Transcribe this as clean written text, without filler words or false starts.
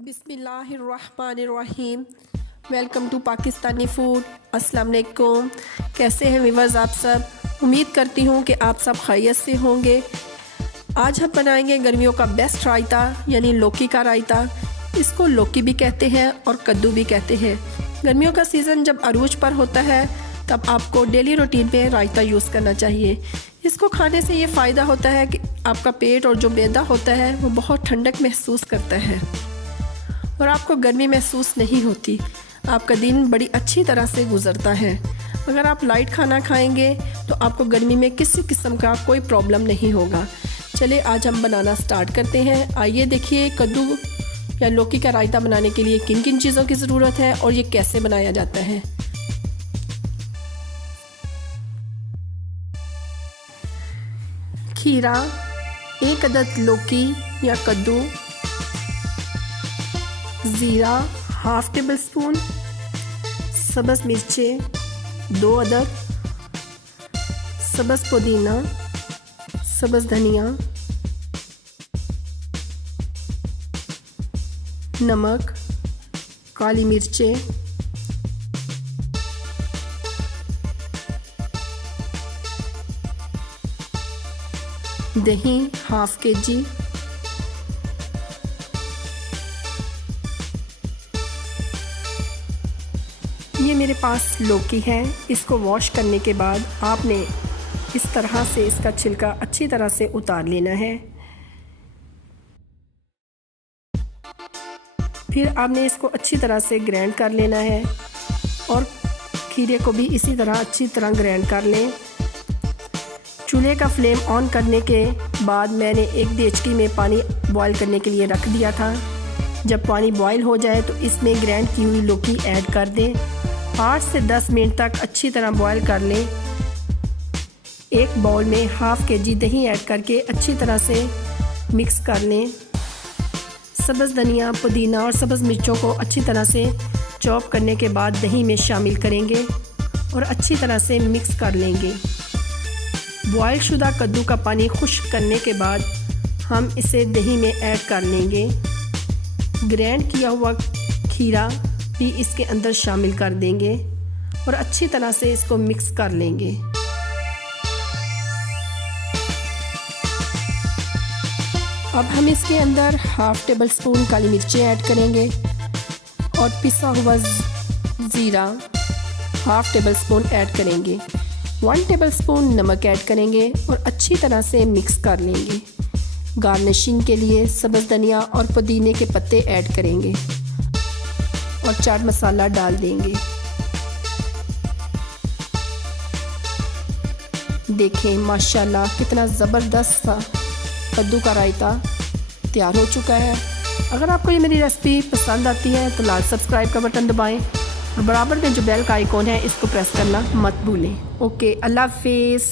बिस्मिल्लाहिर्रहमानिर्रहीम। Welcome to Pakistani food. अस्सलाम वालेकुम। कैसे हैं व्यूअर्स आप सब? उम्मीद करती हूँ कि आप सब खैरियत से होंगे। आज हम बनाएंगे गर्मियों का बेस्ट रायता यानी लौकी का रायता। इसको लौकी भी कहते हैं और कद्दू भी कहते हैं। गर्मियों का सीज़न जब अरूज पर होता है तब आपको डेली रूटीन में रायता यूज़ करना चाहिए। इसको खाने से ये फ़ायदा होता है कि आपका पेट और जो मैदा होता है वो बहुत ठंडक महसूस करता है और आपको गर्मी महसूस नहीं होती। आपका दिन बड़ी अच्छी तरह से गुजरता है। अगर आप लाइट खाना खाएंगे तो आपको गर्मी में किसी किस्म का कोई प्रॉब्लम नहीं होगा। चलिए आज हम बनाना स्टार्ट करते हैं। आइए देखिए कद्दू या लौकी का रायता बनाने के लिए किन किन चीज़ों की ज़रूरत है और ये कैसे बनाया जाता है। खीरा, 1 अदद लौकी या कद्दू, ज़ीरा हाफ टेबल स्पून, सब्ज़ मिर्चें 2 अदद, सब्ज़ पुदीना, सब्ज़ धनिया, नमक, काली मिर्चें, दही हाफ केजी, ये मेरे पास लौकी है। इसको वॉश करने के बाद आपने इस तरह से इसका छिलका अच्छी तरह से उतार लेना है। फिर आपने इसको अच्छी तरह से ग्राइंड कर लेना है और खीरे को भी इसी तरह अच्छी तरह ग्राइंड कर लें। चूल्हे का फ्लेम ऑन करने के बाद मैंने एक देचकी में पानी बॉईल करने के लिए रख दिया था। जब पानी बॉईल हो जाए तो इसमें ग्राइंड की हुई लौकी ऐड कर दें। 8 से 10 मिनट तक अच्छी तरह बॉईल कर लें। एक बाउल में हाफ केजी दही ऐड करके अच्छी तरह से मिक्स कर लें। सब्ज़ धनिया, पुदीना और सब्ज़ मिर्चों को अच्छी तरह से चॉप करने के बाद दही में शामिल करेंगे और अच्छी तरह से मिक्स कर लेंगे। बॉयल शुदा कद्दू का पानी खुश्क करने के बाद हम इसे दही में ऐड कर लेंगे। ग्राइंड किया हुआ खीरा भी इसके अंदर शामिल कर देंगे और अच्छी तरह से इसको मिक्स कर लेंगे। अब हम इसके अंदर हाफ टेबल स्पून काली मिर्चें ऐड करेंगे और पिसा हुआ ज़ीरा हाफ टेबल स्पून ऐड करेंगे। 1 टेबल स्पून नमक ऐड करेंगे और अच्छी तरह से मिक्स कर लेंगे। गार्निशिंग के लिए सब्ज़ धनिया और पुदीने के पत्ते ऐड करेंगे और चाट मसाला डाल देंगे। देखें माशाल्लाह कितना ज़बरदस्त सा कद्दू का रायता तैयार हो चुका है। अगर आपको ये मेरी रेसिपी पसंद आती है तो लाल सब्सक्राइब का बटन दबाएं और बराबर में जो बेल का आइकॉन है इसको प्रेस करना मत भूलें। ओके, अल्लाह हाफिज़।